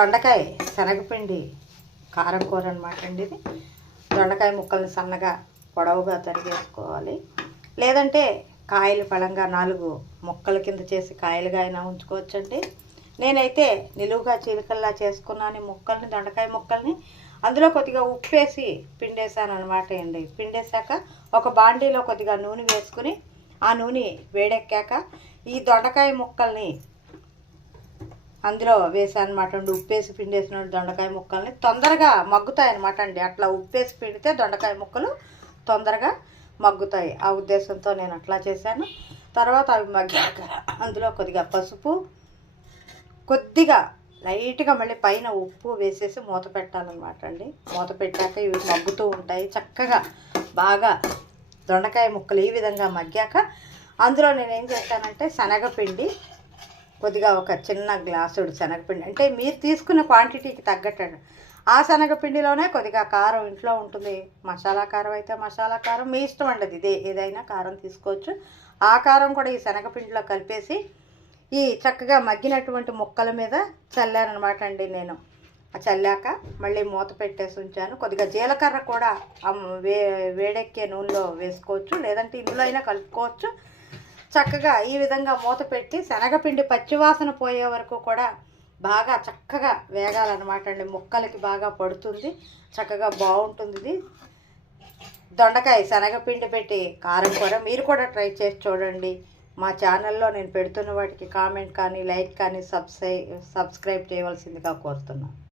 దొండకాయ శనగపిండి కారం కూర అనమాట అండి. ఇది దొండకాయ ముక్కల్ని సన్నగా పొడవుగా తరిగేసుకోవాలి. లేదంటే కాయలు పళంగా 4 ముక్కల కింద చేసి కాయలుగా అయినా ఉంచుకోవచ్చండి. నేనైతే నిలువుగా చీలికల్లా చేసుకున్నాను ముక్కల్ని, దొండకాయ ముక్కల్ని. అందులో కొద్దిగా ఉప్పు వేసి పిండేసాను అనమాట అండి. పిండేశాక ఒక బాండీలో కొద్దిగా నూనె వేసుకుని, ఆ నూనె వేడెక్కాక ఈ దొండకాయ ముక్కల్ని అందులో వేసాను అనమాట అండి. ఉప్పేసి పిండేసిన దొండకాయ ముక్కల్ని తొందరగా మగ్గుతాయి అనమాట అండి. అట్లా ఉప్పేసి పిండితే దొండకాయ ముక్కలు తొందరగా మగ్గుతాయి. ఆ ఉద్దేశంతో నేను అట్లా చేశాను. తర్వాత అవి మగ్గాక అందులో కొద్దిగా పసుపు, కొద్దిగా లైట్గా మళ్ళీ పైన ఉప్పు వేసేసి మూత పెట్టాలన్నమాట అండి. మూత పెట్టాక ఇవి మగ్గుతూ ఉంటాయి చక్కగా. బాగా దొండకాయ ముక్కలు ఈ విధంగా మగ్గాక అందులో నేను ఏం చేశానంటే శనగపిండి కొద్దిగా ఒక చిన్న గ్లాసుడు శనగపిండి, అంటే మీరు తీసుకున్న క్వాంటిటీకి తగ్గట్టు. ఆ శనగపిండిలోనే కొద్దిగా కారం ఇంట్లో ఉంటుంది. మసాలా కారం అయితే మసాలా కారం మీ ఇష్టం అండి. ఏదైనా కారం తీసుకోవచ్చు. ఆ కారం కూడా ఈ శనగపిండిలో కలిపేసి ఈ చక్కగా మగ్గినటువంటి ముక్కల మీద చల్లానమాట అండి నేను. చల్లాక మళ్ళీ మూత పెట్టేసి ఉంచాను. కొద్దిగా జీలకర్ర కూడా వేడెక్కే నూనెలో వేసుకోవచ్చు, లేదంటే ఇందులో అయినా కలుపుకోవచ్చు. చక్కగా ఈ విధంగా మూత పెట్టి శనగపిండి పచ్చివాసన పోయే వరకు కూడా బాగా చక్కగా వేగాలన్నమాట అండి. ముక్కలకి బాగా పడుతుంది, చక్కగా బాగుంటుంది. ఇది దొండకాయ శనగపిండి పెట్టి కారం కూర మీరు కూడా ట్రై చేసి చూడండి. మా ఛానల్లో నేను పెడుతున్న వాటికి కామెంట్ కానీ, లైక్ కానీ, సబ్స్క్రైబ్ చేయవలసిందిగా కోరుతున్నాను.